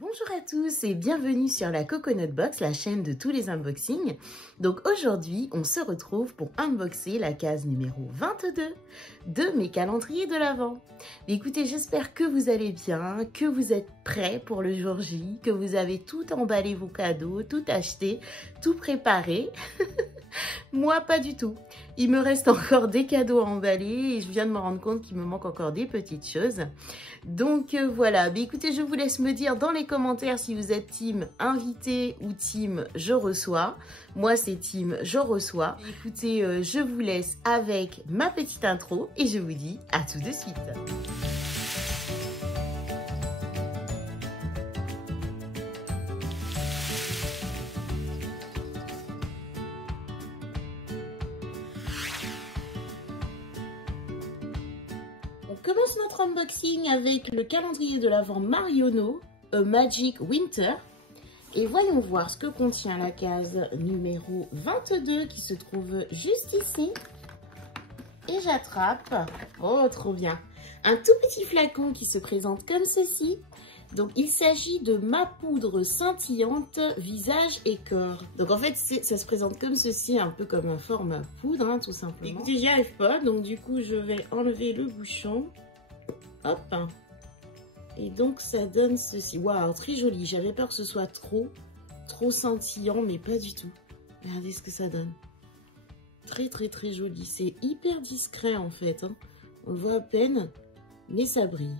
Bonjour à tous et bienvenue sur la Coconut Box, la chaîne de tous les unboxings. Donc aujourd'hui, on se retrouve pour unboxer la case numéro 22 de mes calendriers de l'Avent. Écoutez, j'espère que vous allez bien, que vous êtes prêts pour le jour J, que vous avez tout emballé vos cadeaux, tout acheté, tout préparé. Moi, pas du tout. Il me reste encore des cadeaux à emballer et je viens de me rendre compte qu'il me manque encore des petites choses. Donc voilà, mais écoutez, je vous laisse me dire dans les commentaires si vous êtes team invité ou team je reçois. Moi, c'est team je reçois. Écoutez, je vous laisse avec ma petite intro et je vous dis à tout de suite. On commence notre unboxing avec le calendrier de l'Avent Marionneau, A Magic Winter. Et voyons voir ce que contient la case numéro 22 qui se trouve juste ici. Et j'attrape, oh trop bien, un tout petit flacon qui se présente comme ceci. Donc il s'agit de ma poudre scintillante visage et corps. Donc en fait ça se présente comme ceci, un peu comme un format poudre hein, tout simplement. Écoutez, j'y arrive pas, donc du coup je vais enlever le bouchon. Hop. Et donc ça donne ceci. Waouh, très joli. J'avais peur que ce soit trop scintillant, mais pas du tout. Regardez ce que ça donne. Très joli. C'est hyper discret en fait. Hein. On le voit à peine, mais ça brille.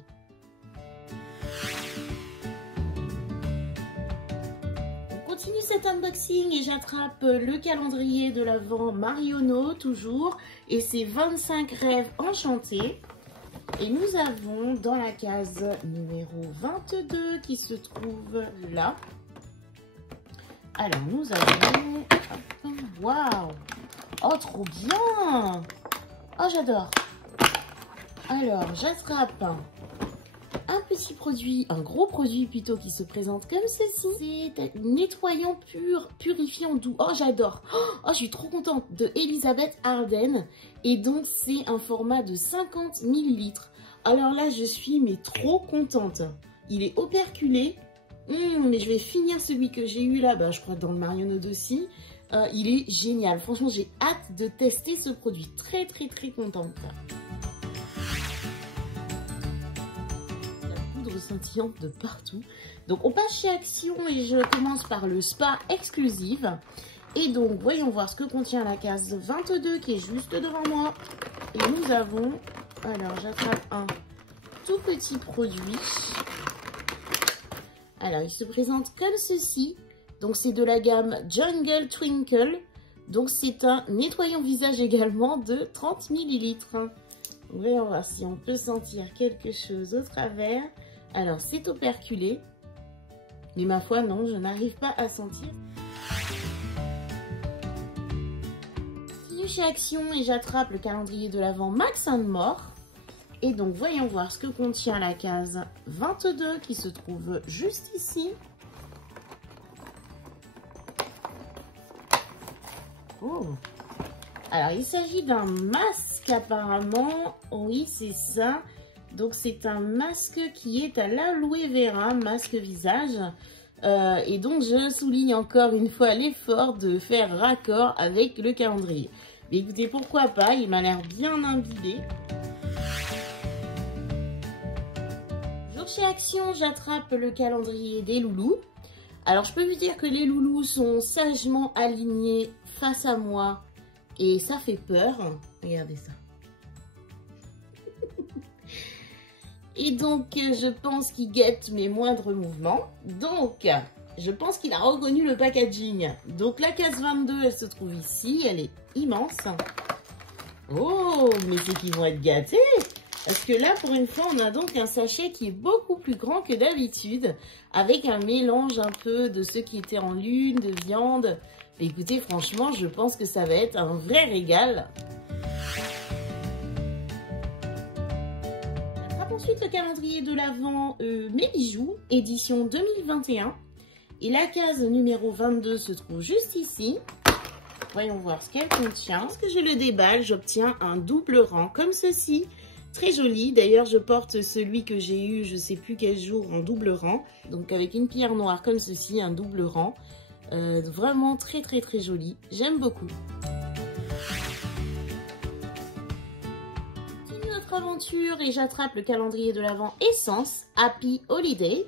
On continue cet unboxing et j'attrape le calendrier de l'Avent Marionneau toujours. Et c'est 25 rêves enchantés. Et nous avons dans la case numéro 22 qui se trouve là. Alors nous avons... Waouh! Oh trop bien! Oh j'adore! Alors j'attrape un petit produit, un gros produit plutôt qui se présente comme ceci. C'est nettoyant purifiant doux. Oh j'adore! Oh je suis trop contente, de Elisabeth Arden. Et donc c'est un format de 50 ml. Alors là je suis mais trop contente. Il est operculé. Mais je vais finir celui que j'ai eu là, je crois dans le Marionneau aussi. Il est génial. Franchement j'ai hâte de tester ce produit. Très contente. Scintillante de partout. Donc on passe chez Action et je commence par le Spa Exclusive. Et donc voyons voir ce que contient la case 22 qui est juste devant moi. Et nous avons, alors j'attrape un tout petit produit. Alors il se présente comme ceci. Donc c'est de la gamme Jungle Twinkle. Donc c'est un nettoyant visage également de 30 ml. Voyons voir si on peut sentir quelque chose au travers. Alors, c'est operculé, mais ma foi, non, je n'arrive pas à sentir. Je continue chez Action et j'attrape le calendrier de l'Avent Max & More. Et donc, voyons voir ce que contient la case 22 qui se trouve juste ici. Oh! Alors, il s'agit d'un masque apparemment. Oui, c'est ça. Donc c'est un masque qui est à l'aloe vera, masque visage. Et donc je souligne encore une fois l'effort de faire raccord avec le calendrier. Mais écoutez, pourquoi pas, il m'a l'air bien imbibé. Toujours chez Action, j'attrape le calendrier des loulous. Alors je peux vous dire que les loulous sont sagement alignés face à moi. Et ça fait peur. Regardez ça. Et donc, je pense qu'il guette mes moindres mouvements. Donc, je pense qu'il a reconnu le packaging. Donc, la case 22, elle se trouve ici. Elle est immense. Oh, mais c'est qu'ils vont être gâtés. Parce que là, pour une fois, on a donc un sachet qui est beaucoup plus grand que d'habitude. Avec un mélange un peu de ceux qui étaient en lune, de viande. Et écoutez, franchement, je pense que ça va être un vrai régal. Ensuite, le calendrier de l'Avent Mes Bijoux, édition 2021. Et la case numéro 22 se trouve juste ici. Voyons voir ce qu'elle contient. Lorsque je le déballe, j'obtiens un double rang comme ceci Très joli. D'ailleurs, je porte celui que j'ai eu, je sais plus quel jour, en double rang. Donc avec une pierre noire comme ceci, un double rang. Vraiment très joli. J'aime beaucoup. Continue notre aventure et j'attrape le calendrier de l'Avent Essence Happy Holiday.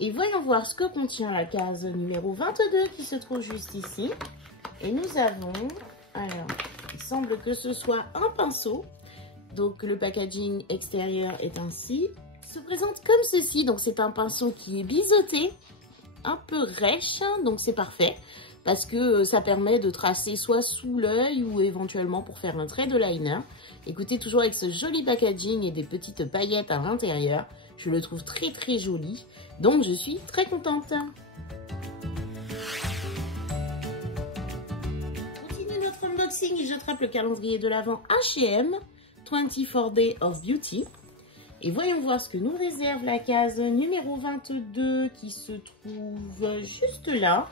Et voyons voir ce que contient la case numéro 22 qui se trouve juste ici. Et nous avons, alors, il semble que ce soit un pinceau. Donc le packaging extérieur est ainsi. Il se présente comme ceci. Donc c'est un pinceau qui est biseauté, un peu rêche. Donc c'est parfait parce que ça permet de tracer soit sous l'œil ou éventuellement pour faire un trait de liner. Écoutez, toujours avec ce joli packaging et des petites paillettes à l'intérieur. Je le trouve très joli. Donc je suis très contente. Continue notre unboxing et j'attrape le calendrier de l'Avent H&M 24 Days of Beauty. Et voyons voir ce que nous réserve la case numéro 22 qui se trouve juste là.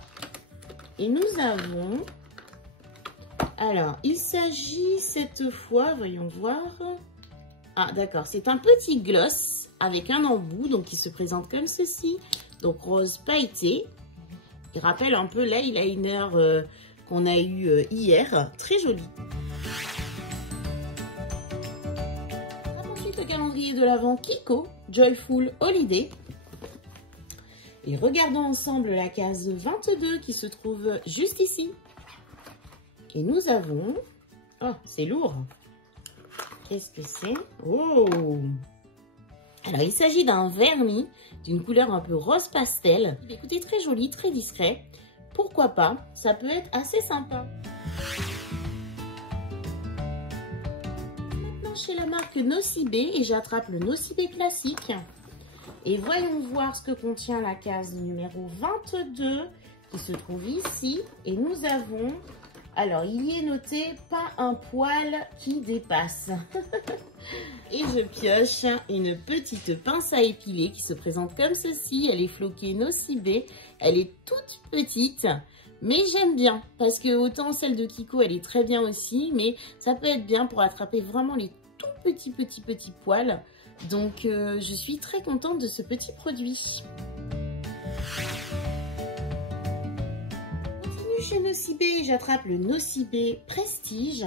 Et nous avons... Alors, il s'agit cette fois, voyons voir... Ah d'accord, c'est un petit gloss avec un embout, donc qui se présente comme ceci. Donc rose pailleté. Il rappelle un peu l'eyeliner qu'on a eu hier. Très joli. Ensuite, le calendrier de l'Avent Kiko Joyful Holiday. Et regardons ensemble la case 22 qui se trouve juste ici. Et nous avons... Oh, c'est lourd. Qu'est-ce que c'est? Oh! Alors, il s'agit d'un vernis d'une couleur un peu rose pastel. Écoutez, très joli, très discret. Pourquoi pas? Ça peut être assez sympa. Maintenant, chez la marque Nocibé, et j'attrape le Nocibé classique. Et voyons voir ce que contient la case numéro 22 qui se trouve ici. Et nous avons... Alors, il y est noté « Pas un poil qui dépasse ». Et je pioche une petite pince à épiler qui se présente comme ceci. Elle est floquée Nocibé. Elle est toute petite, mais j'aime bien. Parce que autant celle de Kiko, elle est très bien aussi. Mais ça peut être bien pour attraper vraiment les tout petits poils. Donc, je suis très contente de ce petit produit. Chez Nocibé, j'attrape le Nocibé Prestige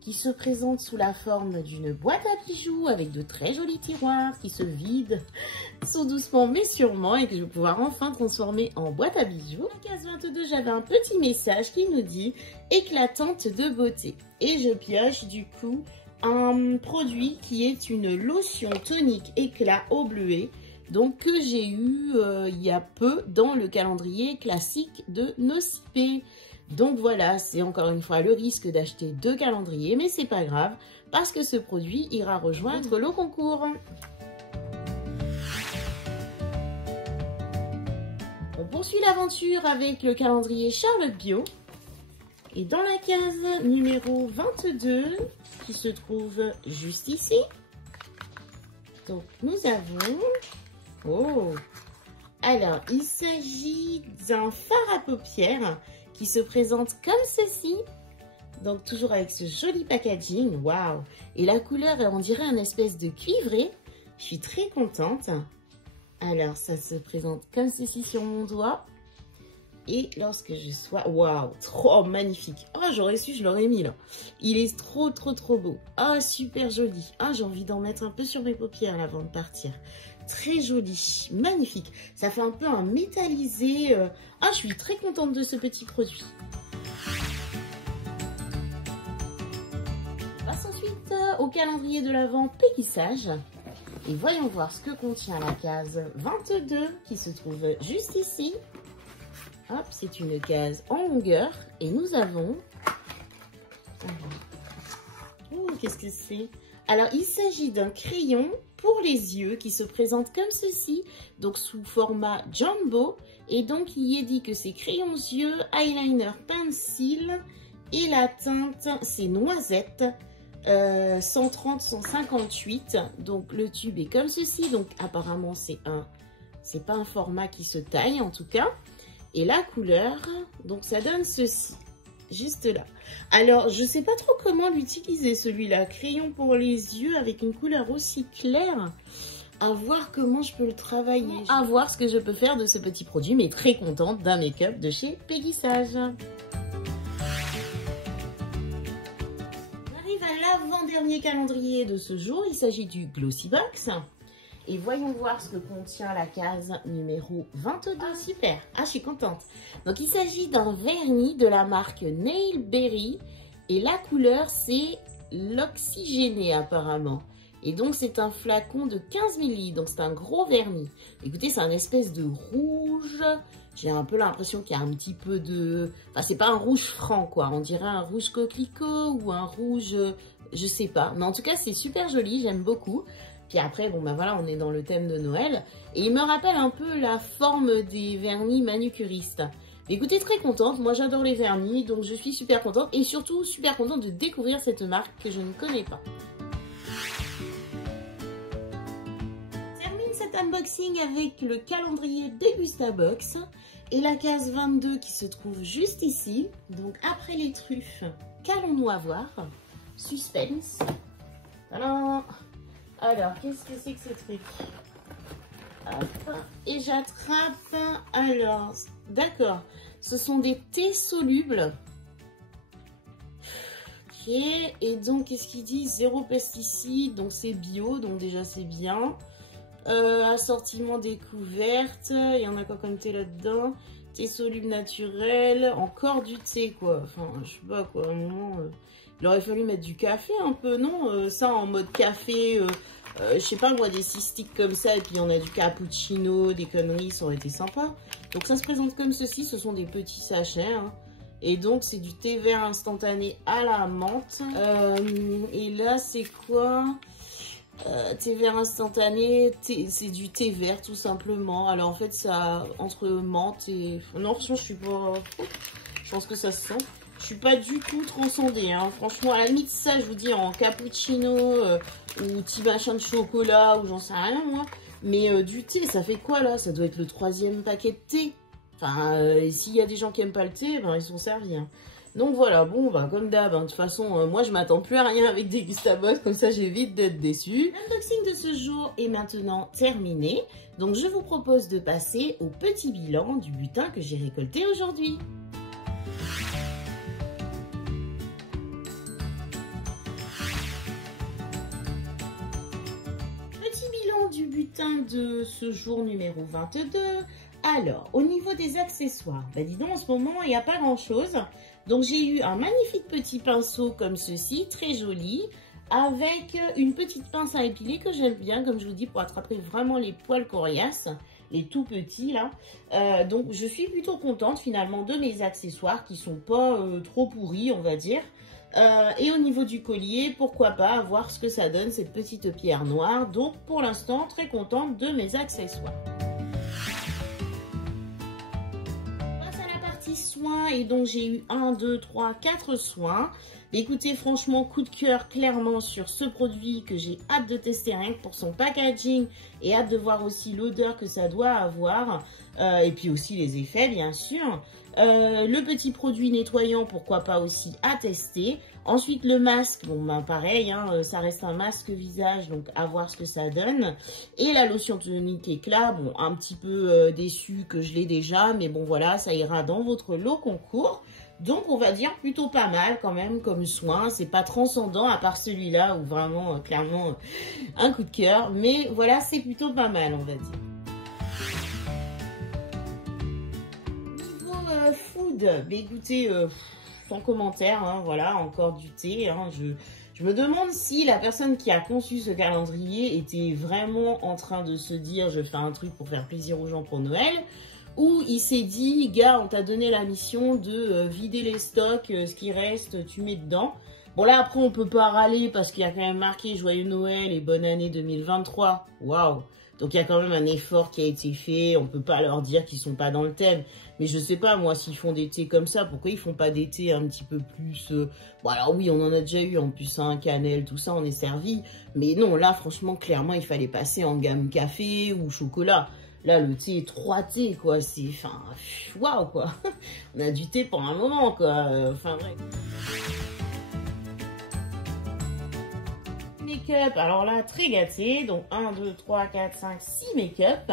qui se présente sous la forme d'une boîte à bijoux avec de très jolis tiroirs qui se vident tout doucement mais sûrement et que je vais pouvoir enfin transformer en boîte à bijoux. À la case 22, j'avais un petit message qui nous dit « Éclatante de beauté » et je pioche du coup un produit qui est une lotion tonique éclat au bleuet. Donc que j'ai eu il y a peu dans le calendrier classique de Nocibé. Donc voilà, c'est encore une fois le risque d'acheter 2 calendriers, mais c'est pas grave parce que ce produit ira rejoindre le concours. On poursuit l'aventure avec le calendrier Charlotte Bio. Et dans la case numéro 22, qui se trouve juste ici, donc nous avons... Oh! Alors, il s'agit d'un fard à paupières qui se présente comme ceci. Donc, toujours avec ce joli packaging. Waouh! Et la couleur, on dirait un espèce de cuivré. Je suis très contente. Alors, ça se présente comme ceci sur mon doigt. Et lorsque je sois... Waouh! Trop magnifique! Oh, j'aurais su, je l'aurais mis là. Il est trop beau. Ah, super joli. Ah, j'ai envie d'en mettre un peu sur mes paupières là, avant de partir. Très joli, magnifique. Ça fait un peu un métallisé. Ah, je suis très contente de ce petit produit. On passe ensuite au calendrier de l'Avent Péguissage. Et voyons voir ce que contient la case 22 qui se trouve juste ici. Hop, c'est une case en longueur. Et nous avons... Oh, qu'est-ce que c'est? Alors, il s'agit d'un crayon pour les yeux qui se présente comme ceci, donc sous format jumbo. Et donc, il y est dit que c'est crayons yeux, eyeliner, pencil et la teinte, c'est noisette, 130-158. Donc, le tube est comme ceci. Donc, apparemment, c'est pas un format qui se taille en tout cas. Et la couleur, donc ça donne ceci. juste là. Alors, je sais pas trop comment l'utiliser celui-là. Crayon pour les yeux avec une couleur aussi claire. À voir comment je peux le travailler. À voir ce que je peux faire de ce petit produit, mais très contente d'un make-up de chez Peggy Sage. On arrive à l'avant-dernier calendrier de ce jour. Il s'agit du Glossy Box. Et voyons voir ce que contient la case numéro 22. Ah, super. Ah, je suis contente. Donc, il s'agit d'un vernis de la marque Nailberry. Et la couleur, c'est l'oxygéné apparemment. Et donc, c'est un flacon de 15 ml. Donc, c'est un gros vernis. Écoutez, c'est un espèce de rouge. J'ai un peu l'impression qu'il y a un petit peu de... Enfin, c'est pas un rouge franc, quoi. On dirait un rouge coquelicot ou un rouge... Je sais pas. Mais en tout cas, c'est super joli. J'aime beaucoup. Puis après, bon, ben voilà, on est dans le thème de Noël. Et il me rappelle un peu la forme des vernis manucuristes. Écoutez, très contente. Moi, j'adore les vernis. Donc, je suis super contente. Et surtout, super contente de découvrir cette marque que je ne connais pas. Unboxing avec le calendrier Degustabox et la case 22 qui se trouve juste ici. Donc après les truffes, qu'allons-nous avoir? Suspense. Tadam! Alors, qu'est-ce que c'est que ce truc? Hop, et j'attrape. Alors, d'accord, ce sont des thés solubles. Ok, et donc qu'est-ce qu'il dit? Zéro pesticide, donc c'est bio, donc déjà c'est bien. Assortiment découverte, il y en a quoi comme thé là-dedans? Thé soluble naturel, encore du thé quoi, enfin je sais pas quoi, à un moment, il aurait fallu mettre du café un peu, non? Ça en mode café, je sais pas moi, des cystiques comme ça, et puis on a du cappuccino, des conneries, ça aurait été sympa. Donc ça se présente comme ceci, ce sont des petits sachets, hein. Et donc c'est du thé vert instantané à la menthe, et là c'est quoi? Thé vert instantané, c'est du thé vert tout simplement. Alors en fait ça entre menthe et... Non franchement je suis pas... Je pense que ça se sent. Je suis pas du tout transcendée hein. Franchement à la limite ça je vous dis en cappuccino ou petit machin de chocolat ou j'en sais rien moi. Mais du thé ça fait quoi là? Ça doit être le 3e paquet de thé. Enfin s'il y a des gens qui aiment pas le thé, ben, ils sont servis hein. Donc voilà, bon, bah, comme d'hab, hein, de toute façon, moi je m'attends plus à rien avec Degustabox, comme ça j'évite d'être déçue. L'unboxing de ce jour est maintenant terminé, donc je vous propose de passer au petit bilan du butin que j'ai récolté aujourd'hui. Petit bilan du butin de ce jour numéro 22. Alors, au niveau des accessoires, bah dis donc en ce moment il n'y a pas grand chose. Donc j'ai eu un magnifique petit pinceau comme ceci, très joli, avec une petite pince à épiler que j'aime bien, comme je vous dis, pour attraper vraiment les poils coriaces, les tout petits là. Donc je suis plutôt contente finalement de mes accessoires qui sont pas trop pourris, on va dire. Et au niveau du collier, pourquoi pas voir ce que ça donne cette petite pierre noire. Donc pour l'instant, très contente de mes accessoires. Soins et donc j'ai eu 1, 2, 3, 4 soins. Écoutez, franchement, coup de cœur clairement sur ce produit que j'ai hâte de tester rien que pour son packaging et hâte de voir aussi l'odeur que ça doit avoir et puis aussi les effets bien sûr. Le petit produit nettoyant, pourquoi pas aussi à tester. Ensuite le masque, bon ben pareil, hein, ça reste un masque visage, donc à voir ce que ça donne. Et la lotion tonique éclat, bon un petit peu déçu que je l'ai déjà, mais bon voilà, ça ira dans votre lot concours. Donc on va dire plutôt pas mal quand même comme soin, c'est pas transcendant à part celui-là où vraiment clairement un coup de cœur. Mais voilà, c'est plutôt pas mal on va dire. Niveau food, bah écoutez... sans commentaire, hein, voilà, encore du thé. Hein, je me demande si la personne qui a conçu ce calendrier était vraiment en train de se dire je fais un truc pour faire plaisir aux gens pour Noël, ou il s'est dit gars on t'a donné la mission de vider les stocks, ce qui reste tu mets dedans. Bon là après on peut pas râler parce qu'il y a quand même marqué joyeux Noël et bonne année 2023. Waouh! Donc il y a quand même un effort qui a été fait, on peut pas leur dire qu'ils sont pas dans le thème. Mais je sais pas moi s'ils font des thés comme ça, pourquoi ils font pas des thés un petit peu plus... Bon alors oui on en a déjà eu en plus un cannelle, tout ça on est servi. Mais non là franchement clairement il fallait passer en gamme café ou chocolat. Là, le thé est 3 thés, quoi. C'est, enfin, waouh, quoi. On a du thé pendant un moment, quoi. Enfin, bref. Make-up, alors là, très gâté. Donc, 1, 2, 3, 4, 5, 6 make-up.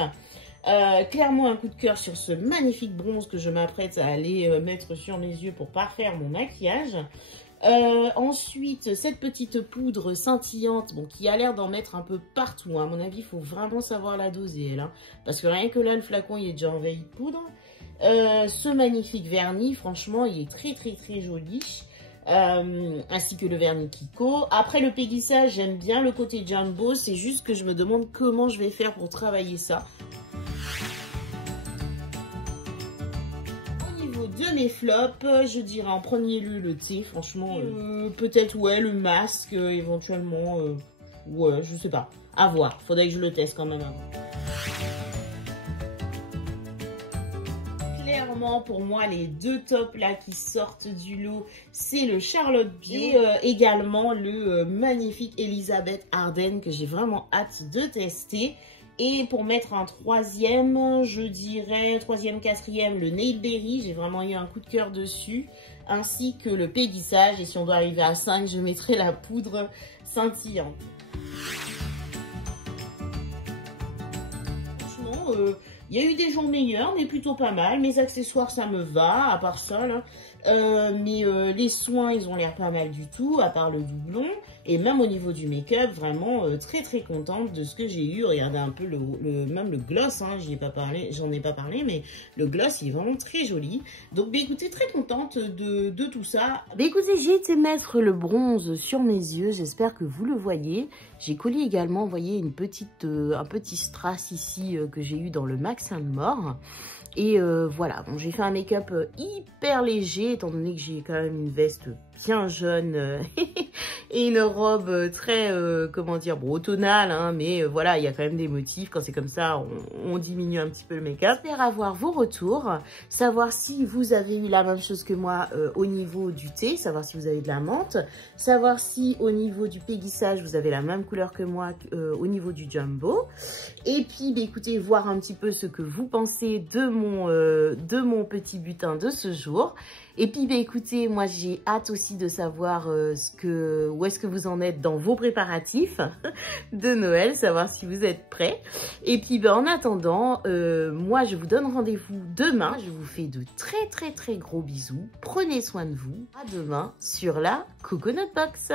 Clairement, un coup de cœur sur ce magnifique bronze que je m'apprête à aller mettre sur mes yeux pour parfaire mon maquillage. Ensuite, cette petite poudre scintillante, bon, qui a l'air d'en mettre un peu partout. Hein. À mon avis, il faut vraiment savoir la doser, elle. Hein, parce que rien que là, le flacon, il est déjà envahi de poudre. Ce magnifique vernis, franchement, il est très, très, très joli. Ainsi que le vernis Kiko. Après, le péguissage, j'aime bien le côté jumbo. C'est juste que je me demande comment je vais faire pour travailler ça. De mes flops, je dirais en premier lieu le thé, franchement, peut-être ouais le masque, éventuellement, ouais, je sais pas, à voir, faudrait que je le teste quand même avant. Clairement pour moi les deux tops là qui sortent du lot, c'est le Charlotte Bio et également le magnifique Elisabeth Arden que j'ai vraiment hâte de tester. Et pour mettre un troisième, je dirais, troisième, quatrième, le Nailberry. J'ai vraiment eu un coup de cœur dessus. Ainsi que le péguissage. Et si on doit arriver à 5, je mettrai la poudre scintillante. Franchement, il y a eu des jours meilleurs, mais plutôt pas mal. Mes accessoires, ça me va, à part ça, là. Mais les soins, ils ont l'air pas mal du tout, à part le doublon. Et même au niveau du make-up, vraiment très très contente de ce que j'ai eu. Regardez un peu même le gloss, hein, j'en ai pas parlé, mais le gloss il est vraiment très joli. Donc bah, écoutez, très contente de tout ça. Bah, écoutez, j'ai été mettre le bronze sur mes yeux, j'espère que vous le voyez. J'ai collé également, vous voyez, un petit strass ici que j'ai eu dans le Max Mort. Et voilà, bon, j'ai fait un make-up hyper léger, étant donné que j'ai quand même une veste bien jaune et une robe très, comment dire, bon, automnale, hein, mais voilà, il y a quand même des motifs. Quand c'est comme ça, on diminue un petit peu le make-up. J'espère avoir vos retours, savoir si vous avez eu la même chose que moi au niveau du thé, savoir si vous avez de la menthe, savoir si au niveau du péguissage, vous avez la même couleur que moi au niveau du jumbo. Et puis, bah, écoutez, voir un petit peu ce que vous pensez de mon petit butin de ce jour. Et puis, bah, écoutez, moi, j'ai hâte aussi de savoir où est-ce que vous en êtes dans vos préparatifs de Noël, savoir si vous êtes prêts. Et puis, bah, en attendant, moi, je vous donne rendez-vous demain. Je vous fais de très, très, très gros bisous. Prenez soin de vous. À demain sur la Coconut Box.